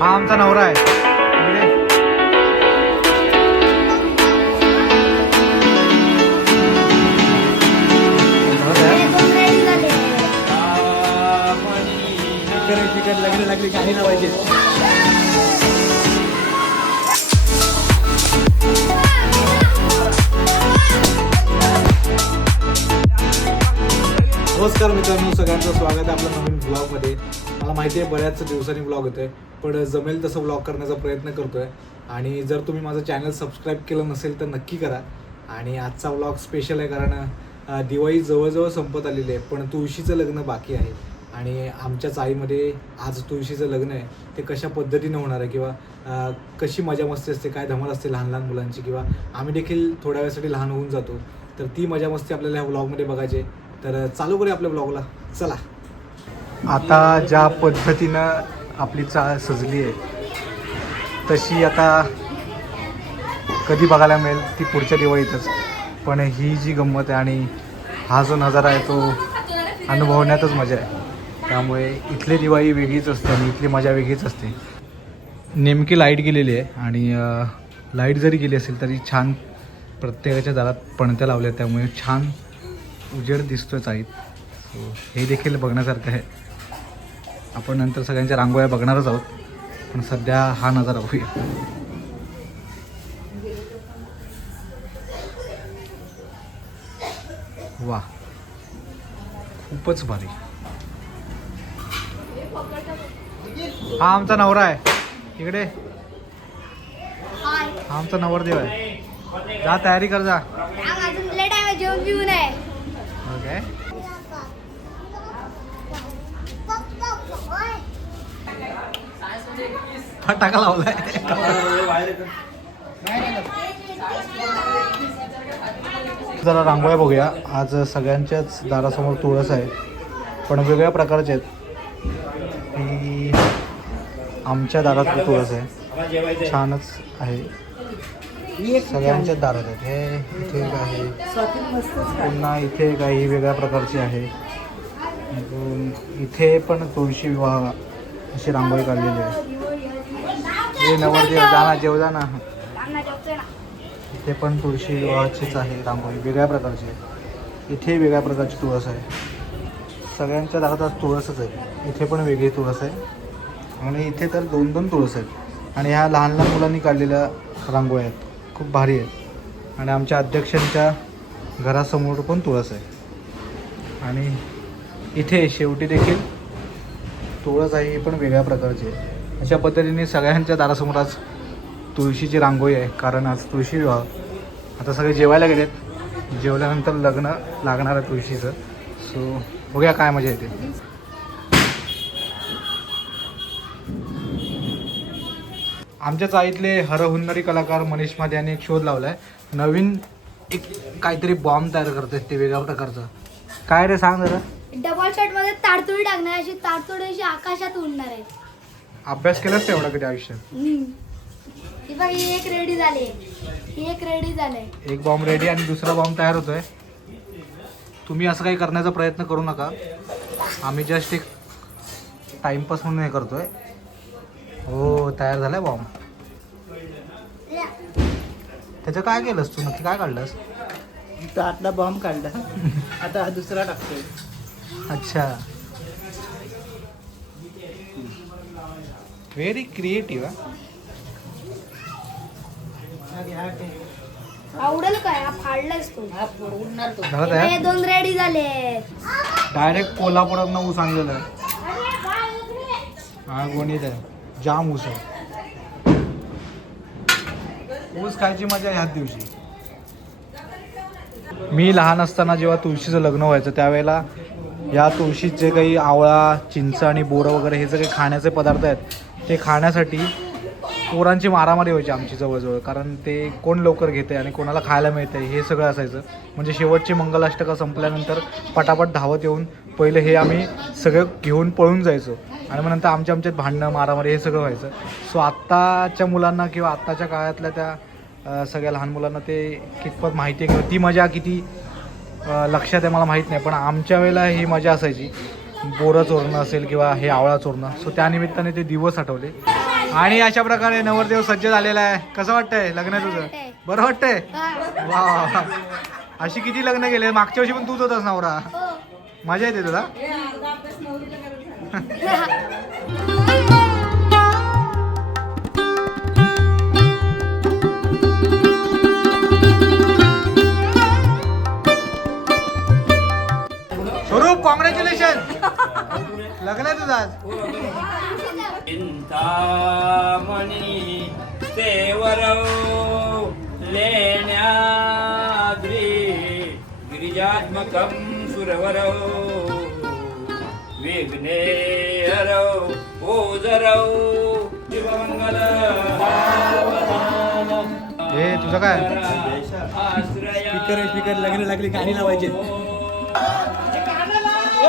हा आमचा नवरा आहे. इकडे. लग्न लागली काही पाहिजे नमस्कार मित्रांनो सगळ्यांचं स्वागत आहे आपल्या नवीन ब्लॉगमध्ये मला माहिती आहे बऱ्याच दिवसांनी ब्लॉग येतोय पण जमेल तसं ब्लॉग करण्याचा प्रयत्न करतोय. आणि जर तुम्ही माझं चॅनल सबस्क्राईब केलं नसेल तर नक्की करा. आणि आजचा व्लॉग स्पेशल आहे कारण दिवाळी जवळजवळ संपत आलेली आहे पण तुळशीचं लग्न बाकी आहे. आणि आमच्या चाळीमध्ये आज तुळशीचं लग्न आहे. ते कशा पद्धतीनं होणार आहे किंवा कशी मजा मस्ती असते काय धमाल असते लहान लहान मुलांची किंवा आम्ही देखील थोड्या वेळासाठी लहान होऊन जातो. तर ती मजा मस्ती आपल्याला ह्या व्लॉगमध्ये बघायचे तर चालू करूया आपल्या ब्लॉगला चला. आता ज्या पद्धतीनं आपली चाळ सजली आहे. तशी आता कधी बघायला मिळेल ती पुढच्या दिवाळीतच. पण ही जी गंमत आहे आणि हा जो नजारा आहे तो अनुभवण्यातच मजा आहे. त्यामुळे इथली दिवाळी वेगळीच असते आणि इथली मजा वेगळीच असते. नेमकी लाइट गेलेली आहे आणि लाइट जरी गेली असेल तरी छान प्रत्येकाच्या दारात पणत्या लावल्या आहेत. त्यामुळे छान उजेड दिसतोय आहेत सो हे देखील बघण्यासारखं आहे. आपण नंतर सगळ्यांच्या रांगोळ्या बघणारच आहोत. पण सध्या हा नजारा बघूया. वा. खूपच भारी. हा आमचा नवरा आहे. इकडे. हा आमचा नवरदेव आहे. जा तयारी कर जा. जेवण आहे. फटाका लावलाय. जरा रांगोळ्या बघूया. आज सगळ्यांच्याच दारासमोर तुळस आहे. पण वेगळ्या प्रकारचे आहेत. ही आमच्या दारात तुळस आहे. छानच आहे. सगळ्यांच्याच दारात आहेत. हे इथे एक आहे. पुन्हा इथे एक आहे. ही वेगळ्या प्रकारची आहे. इथे पण तुळशी विवाह अशी रांगोळी काढलेली आहे. हे नवरदेव जाना जेव ना इथे पण तुळशी विवाहाचीच आहे रांगोळी वेगळ्या प्रकारची आहे. इथे वेगळ्या प्रकारची तुळस आहे. सगळ्यांच्या दारात आज तुळसच आहे. इथे पण वेगळी तुळस आहे. आणि इथे तर दोन दोन तुळस आहेत. आणि ह्या लहान लहान मुलांनी काढलेल्या रांगोळ्या आहेत. खूप भारी आहेत. आणि आमच्या अध्यक्षांच्या घरासमोर पण तुळस आहे. आणि इथे शेवटी देखील तुळस आहे ही पण वेगळ्या प्रकारची आहे. अशा पद्धतीने सगळ्यांच्या दारासमोर आज तुळशीची रांगोळी आहे. कारण आज तुळशी विवाह. आता सगळे जेवायला गेलेत. जेवल्यानंतर लग्न लागणार आहे तुळशीचं. सो बघूया काय मजा येते. आमच्या चाळीतले हरहुन्नरी कलाकार मनीष मादे यांनी एक शोध लावला आहे नवीन एक काहीतरी बॉम्ब तयार करतात ते वेगळ्या प्रकारचं. काय रे सांग जरा. डबल शर्टमध्ये ताडतुडी टाकणार अशी ताडतुडी अशी आकाशात उडणार आहे. अभ्यास केलाच तेवढा कधी आयुष्यात? हम्म. ही बघ ही एक रेडी झाली ही एक रेडी झालंय. एक बॉम्ब रेडी आणि दुसरा बॉम्ब तयार होतोय. तुम्ही असं काही करण्याचा प्रयत्न करू नका. आम्ही जस्ट एक टाइमपास म्हणून हे करतोय. हो तयार झालाय बॉम्ब त्याचं काय केलंस तू? नक्की काय काढलंस? तर आतला बॉम्ब काढला. आता हा दुसरा टाकतोय. अच्छा. व्हेरी क्रिएटिव्ह आवडेल काय? हा फाडलाच तो. हे दोन रेडी झाले डायरेक्ट कोल्हापुरात ऊस आणलेलं आहे हा गोणीत आहे जाम ऊस आहे. ऊस खायची मजा ह्याच दिवशी. मी लहान असताना जेव्हा तुळशीचं लग्न व्हायचं त्यावेळेला या तुळशीत जे काही आवळा चिंच आणि बोरं वगैरे हे जे काही खाण्याचे पदार्थ आहेत ते खाण्यासाठी पोरांची मारामारी व्हायची आमची जवळजवळ. कारण ते कोण लवकर घेते आणि कोणाला खायला मिळते हे सगळं असायचं. म्हणजे शेवटची मंगलाष्टका संपल्यानंतर पटापट धावत येऊन पहिले हे आम्ही सगळं घेऊन पळून जायचो. आणि मग नंतर आमच्या आमच्यात भांडणं मारामारी हे सगळं व्हायचं. सो आत्ताच्या मुलांना किंवा आत्ताच्या काळातल्या त्या सगळ्या लहान मुलांना ते कितपत माहिती आहे किंवा ती मजा किती लक्षात आहे मला माहीत नाही पण आमच्या वेळेला ही मजा असायची. बोरं चोरणं असेल किंवा हे आवळा चोरणं. सो त्यानिमित्ताने ते दिवस आठवले. आणि अशा प्रकारे नवरदेव सज्ज झालेला आहे. कसं वाटतंय लग्न तुझं. बरं वाटतंय? हा. वा. अशी किती लग्न केले? मागच्या वर्षी पण तूच होतास नवरा हो. मजा येते तुला? स्वरूप कॉंग्रॅच्युलेशन लग्न आहे तुझं आज. चिंतामणी देवरौ लेण्याद्री गिरिजात्मकं सुरवरौ विघ्नेहरौ ओजरौ शिवमंगल हे तुझं काय? Speaker speaker. लग्न लागली गाणी लावायचे.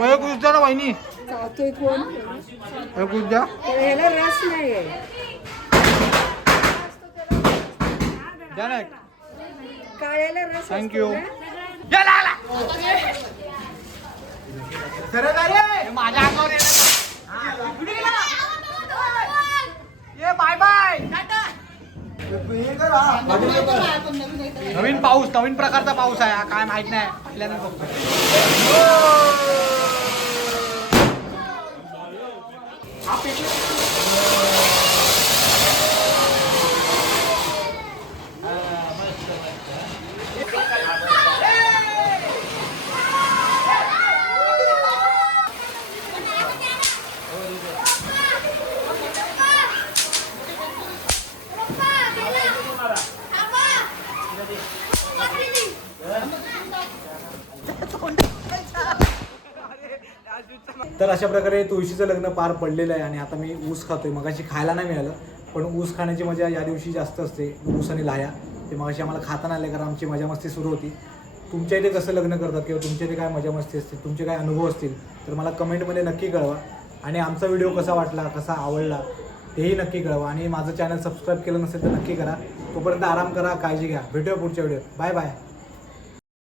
ओय कुछ द्या ना वहिनी. चावतोय कोण? ओय कुछ द्या तर ह्याला रस नाहीये. द्या ना काळ्याला रस थँक्यू असतो ना. माझ्या अंगावर ये बाय बाय नवीन पाऊस नवीन प्रकारचा पाऊस आहे. हा काय माहीत नाही. आपल्याला बघतो Rapidinho. तर अशा प्रकारे तुळशीचं लग्न पार पडलेलं आहे आणि आता मी ऊस खातोय. मगाशी खायला नाही मिळालं पण ऊस खाण्याची मजा या दिवशी जास्त असते ऊस आणि लाया ते मगाशी आम्हाला खाता नाही आले कारण आमची मजा मस्ती सुरू होती. तुमच्या इथे कसं लग्न करतात किंवा तुमच्या इथे काय मजा मस्ती असते तुमचे काय अनुभव असतील तर मला कमेंटमध्ये नक्की कळवा. आणि आमचा व्हिडिओ कसा वाटला कसा आवडला तेही नक्की कळवा. आणि माझं चॅनल सबस्क्राईब केलं नसेल तर नक्की करा. तोपर्यंत आराम करा काळजी घ्या. भेटूया पुढच्या व्हिडिओ बाय बाय.